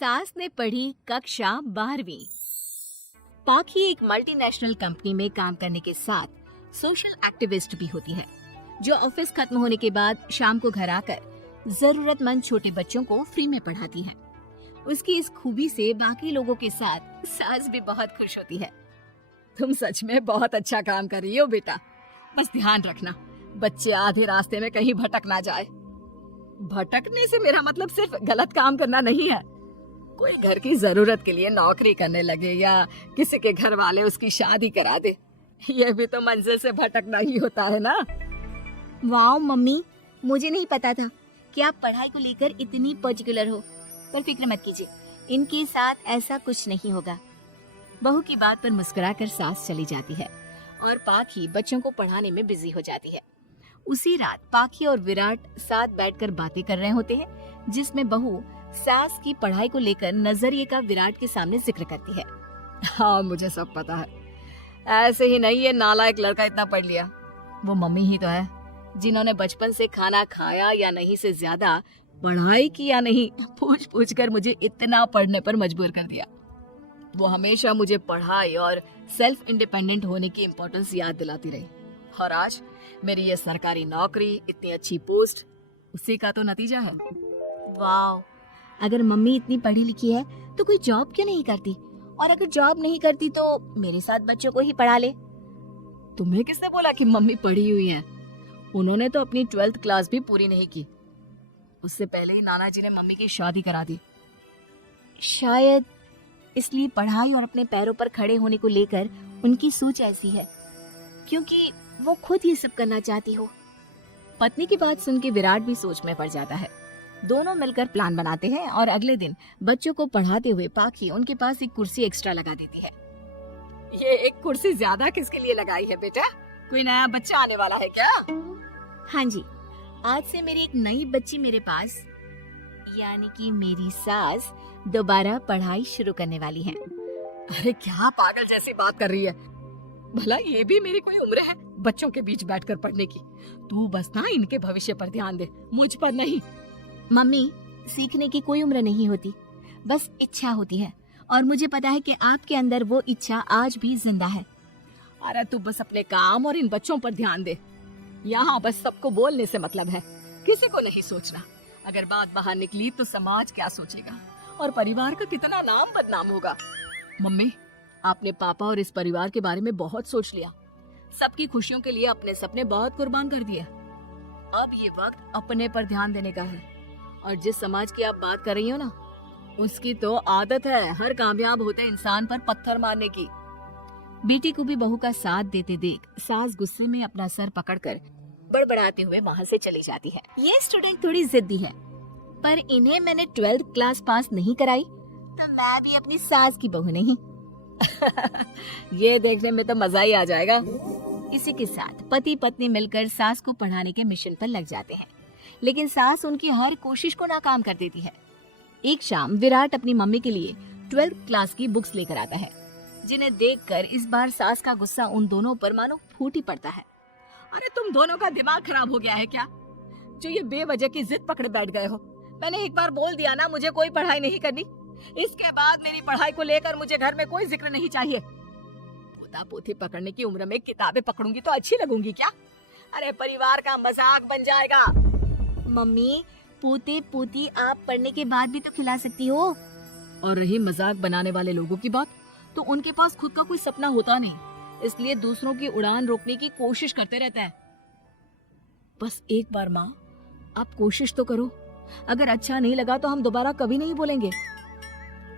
सास ने पढ़ी कक्षा 12वीं। पाखी एक मल्टीनेशनल कंपनी में काम करने के साथ सोशल एक्टिविस्ट भी होती है, जो ऑफिस खत्म होने के बाद शाम को घर आकर जरूरतमंद छोटे बच्चों को फ्री में पढ़ाती है। उसकी इस खूबी से बाकी लोगों के साथ सास भी बहुत खुश होती है। तुम सच में बहुत अच्छा काम कर रही हो बेटा, बस ध्यान रखना बच्चे आधे रास्ते में कहीं भटक ना जाए। भटकने से मेरा मतलब सिर्फ गलत काम करना नहीं है। कोई घर की जरूरत के लिए नौकरी करने लगे या किसी के घर वाले उसकी शादी करा दे, यह भी तो मंजिल से भटकना ही होता है ना। वाह मम्मी, मुझे नहीं पता था कि आप पढ़ाई को लेकर इतनी पर्टिकुलर हो। पर फिक्र मत कीजिए, इनके साथ ऐसा कुछ नहीं होगा। बहू की बात पर मुस्कुराकर सास चली जाती है और पाखी बच्चों को पढ़ाने में बिजी हो जाती है। उसी रात पाखी और विराट साथ बैठकर बातें कर रहे होते हैं, जिसमें बहू सास की पढ़ाई को लेकर नजरिए का विराट के सामने जिक्र करती है। हाँ, मुझे सब पता है। ऐसे ही नहीं ये नालायक लड़का इतना पढ़ लिया, वो मम्मी ही तो है जिन्होंने बचपन से खाना खाया या नहीं से ज्यादा पढ़ाई की या नहीं पूछ पूछ कर मुझे इतना पढ़ने पर मजबूर कर दिया। वो हमेशा मुझे पढ़ाई और सेल्फ इंडिपेंडेंट होने की इम्पोर्टेंस याद दिलाती रही, और आज मेरी ये सरकारी नौकरी, इतनी अच्छी पोस्ट, उसी का तो नतीजा है। वाह, अगर मम्मी इतनी पढ़ी लिखी है तो कोई जॉब क्यों नहीं करती? और अगर जॉब नहीं करती तो मेरे साथ बच्चों को ही पढ़ा ले। तुम्हें किसने बोला कि मम्मी पढ़ी हुई हैं? उन्होंने तो अपनी 12th क्लास भी पूरी नहीं की। उससे पहले ही नाना जी ने मम्मी की शादी करा दी। शायद इसलिए पढ़ाई और अपने पैरों पर खड़े होने को लेकर उनकी सोच ऐसी है, क्योंकि वो खुद ये सब करना चाहती हो। पत्नी की बात सुन के विराट भी सोच में पड़ जाता है। दोनों मिलकर प्लान बनाते हैं और अगले दिन बच्चों को पढ़ाते हुए पाखी उनके पास एक कुर्सी एक्स्ट्रा लगा देती है। ये एक कुर्सी ज्यादा किसके लिए लगाई है बेटा? कोई नया बच्चा आने वाला है क्या? हाँ जी, आज से मेरी एक नई बच्ची मेरे पास, यानी कि मेरी सास दोबारा पढ़ाई शुरू करने वाली है। अरे क्या पागल जैसी बात कर रही है? भला ये भी मेरी कोई उम्र है बच्चों के बीच बैठकर पढ़ने की? तू बस ना इनके भविष्य पर ध्यान दे, मुझ पर नहीं। मम्मी, सीखने की कोई उम्र नहीं होती, बस इच्छा होती है, और मुझे पता है कि आपके अंदर वो इच्छा आज भी जिंदा है। अरे तू बस अपने काम और इन बच्चों पर ध्यान दे। यहाँ बस सबको बोलने से मतलब है, किसी को नहीं सोचना। अगर बात बाहर निकली तो समाज क्या सोचेगा और परिवार का कितना नाम बदनाम होगा। मम्मी, आपने पापा और इस परिवार के बारे में बहुत सोच लिया। सबकी खुशियों के लिए अपने सपने बहुत कुर्बान कर दिए। अब ये वक्त अपने पर ध्यान देने का है। और जिस समाज की आप बात कर रही हो ना, उसकी तो आदत है हर कामयाब होते इंसान पर पत्थर मारने की। बेटी को भी बहू का साथ देते देख सास गुस्से में अपना सर पकड़कर बड़बड़ाते हुए वहाँ से चली जाती है। ये स्टूडेंट थोड़ी जिद्दी है, पर इन्हें मैंने 12th क्लास पास नहीं कराई तो मैं भी अपनी सास की बहू नहीं। ये देखने में तो मजा ही आ जाएगा। इसी के साथ पति पत्नी मिलकर सास को पढ़ाने के मिशन पर लग जाते हैं, लेकिन सास उनकी हर कोशिश को नाकाम कर देती है। एक शाम विराट अपनी मम्मी के लिए 12th क्लास की बुक्स लेकर आता है, जिन्हें देखकर इस बार सास का गुस्सा उन दोनों पर मानो फूट ही पड़ता है। अरे तुम दोनों का दिमाग खराब हो गया है क्या, जो ये बेवजह की जिद पकड़े बैठ गए हो? मैंने एक बार बोल दिया ना, मुझे कोई पढ़ाई नहीं करनी। इसके बाद मेरी पढ़ाई को लेकर मुझे घर में कोई जिक्र नहीं चाहिए। पोता पोती पकड़ने की उम्र में किताबें पकड़ूंगी तो अच्छी लगूंगी क्या? अरे परिवार का मजाक बन जाएगा। मम्मी, पोते पोती आप पढ़ने के बाद भी तो खिला सकती हो। और रही मजाक बनाने वाले लोगों की बात, तो उनके पास खुद का कोई सपना होता नहीं, इसलिए दूसरों की उड़ान रोकने की कोशिश करते रहते हैं। बस एक बार माँ, आप कोशिश तो करो। अगर अच्छा नहीं लगा तो हम दोबारा कभी नहीं बोलेंगे।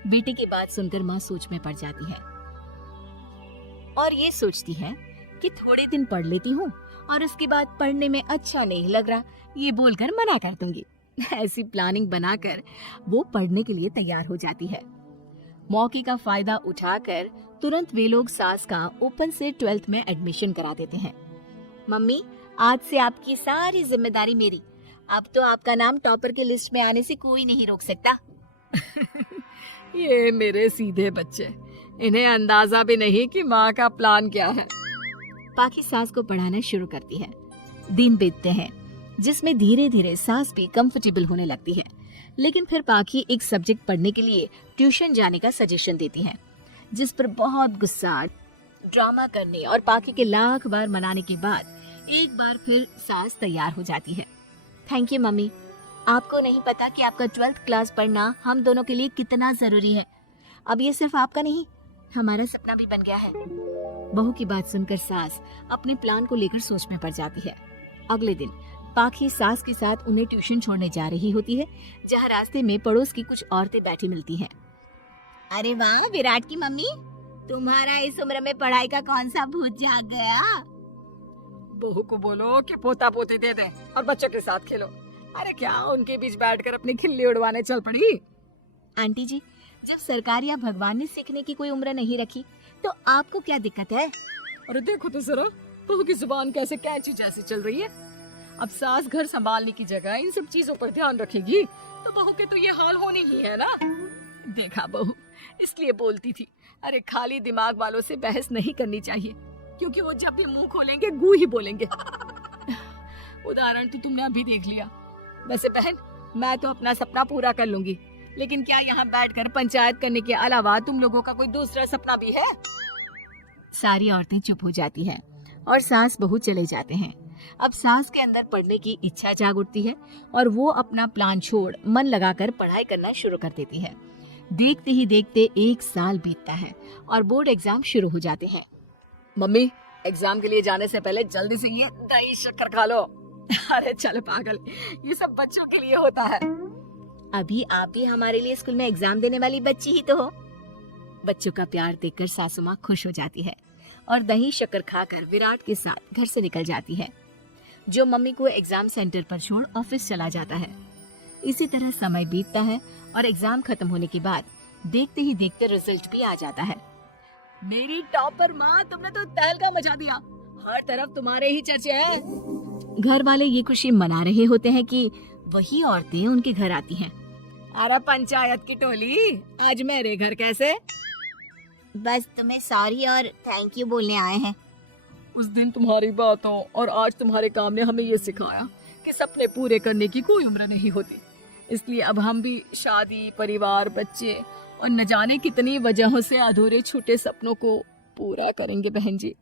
बेटी की बात सुनकर माँ सोच में पड़ जाती है और ये सोचती है कि थोड़े दिन पढ़ लेती हूँ और उसके बाद पढ़ने में अच्छा नहीं लग रहा, ये बोलकर मना कर दूंगी। ऐसी प्लानिंग बनाकर वो पढ़ने के लिए तैयार हो जाती है। मौके का फायदा उठाकर तुरंत वे लोग सास का ओपन से 12th में एडमिशन करा देते हैं। मम्मी, आज से आपकी सारी जिम्मेदारी मेरी। अब तो आपका नाम टॉपर के लिस्ट में आने से कोई नहीं रोक सकता। ये मेरे सीधे बच्चे, इन्हें अंदाजा भी नहीं कि माँ का प्लान क्या है। पाखी सास को पढ़ाना शुरू करती है। दिन बीतते हैं, जिसमें धीरे धीरे सास भी कंफर्टेबल होने लगती है, लेकिन फिर पाखी एक सब्जेक्ट पढ़ने के लिए ट्यूशन जाने का सजेशन देती है, जिस पर बहुत गुस्सा, ड्रामा करने और पाखी के लाख बार मनाने के बाद एक बार फिर सास तैयार हो जाती है। थैंक यू मम्मी, आपको नहीं पता कि आपका 12th क्लास पढ़ना हम दोनों के लिए कितना जरूरी है। अब ये सिर्फ आपका नहीं, हमारा सपना भी बन गया है। बहू की बात सुनकर सास अपने प्लान को लेकर सोच में पड़ जाती है। अगले दिन पाखी सास के साथ उन्हें ट्यूशन छोड़ने जा रही होती है, जहाँ रास्ते में पड़ोस की कुछ औरतें बैठी मिलती हैं। अरे वाह विराट की मम्मी, तुम्हारा इस उम्र में पढ़ाई का कौन सा भूत जाग गया? बहू को बोलो कि पोता पोती दे दे और बच्चों के साथ खेलो। अरे क्या उनके बीच बैठकर अपनी खिल्ली उड़वाने चल पड़ी? आंटी जी, जब सरकार या भगवान ने सीखने की कोई उम्र नहीं रखी तो आपको क्या दिक्कत है? अरे देखो तो जरा, बहू की जुबान कैसे कैंची जैसी चल रही है। अब सास घर संभालने की जगह इन सब चीजों पर ध्यान रखेगी तो बहू के तो ये हाल होनी ही है ना। देखा बहू, इसलिए बोलती थी, अरे खाली दिमाग वालों से बहस नहीं करनी चाहिए, क्योंकि वो जब भी मुंह खोलेंगे गू ही बोलेंगे। उदाहरण तो तुमने अभी देख लिया। वैसे बहन, मैं तो अपना सपना पूरा कर लूंगी, लेकिन क्या यहाँ बैठकर पंचायत करने के अलावा तुम लोगों का कोई दूसरा सपना भी है? सारी औरतें चुप हो जाती हैं और सास बहू चले जाते हैं। अब सास के अंदर पढ़ने की इच्छा जाग उठती है और वो अपना प्लान छोड़ मन लगाकर पढ़ाई करना शुरू कर देती है। देखते ही देखते 1 साल बीतता है और बोर्ड एग्जाम शुरू हो जाते हैं। मम्मी, एग्जाम के लिए जाने से पहले जल्दी से ये दही शक्कर खा लो। अरे चल पागल, ये सब बच्चों के लिए होता है। अभी आप भी हमारे लिए स्कूल में एग्जाम देने वाली बच्ची ही तो हो। बच्चों का प्यार देखकर सासू माँ खुश हो जाती है और दही शक्कर खाकर विराट के साथ घर से निकल जाती है, जो मम्मी को एग्जाम सेंटर पर छोड़ ऑफिस चला जाता है। इसी तरह समय बीतता है और एग्जाम खत्म होने के बाद देखते ही देखते रिजल्ट भी आ जाता है। मेरी टॉपर माँ, तुमने तो तहलका मचा दिया, हर तरफ तुम्हारे ही चर्चे हैं। घर वाले ये खुशी मना रहे होते हैं कि वही औरतें उनके घर आती हैं। अरे पंचायत की टोली, आज मेरे घर कैसे? बस तुम्हें सॉरी और थैंक यू बोलने आए हैं। उस दिन तुम्हारी बातों और आज तुम्हारे काम ने हमें ये सिखाया कि सपने पूरे करने की कोई उम्र नहीं होती। इसलिए अब हम भी शादी, परिवार, बच्चे और न जाने कितनी वजहों से अधूरे छूटे सपनों को पूरा करेंगे बहन जी।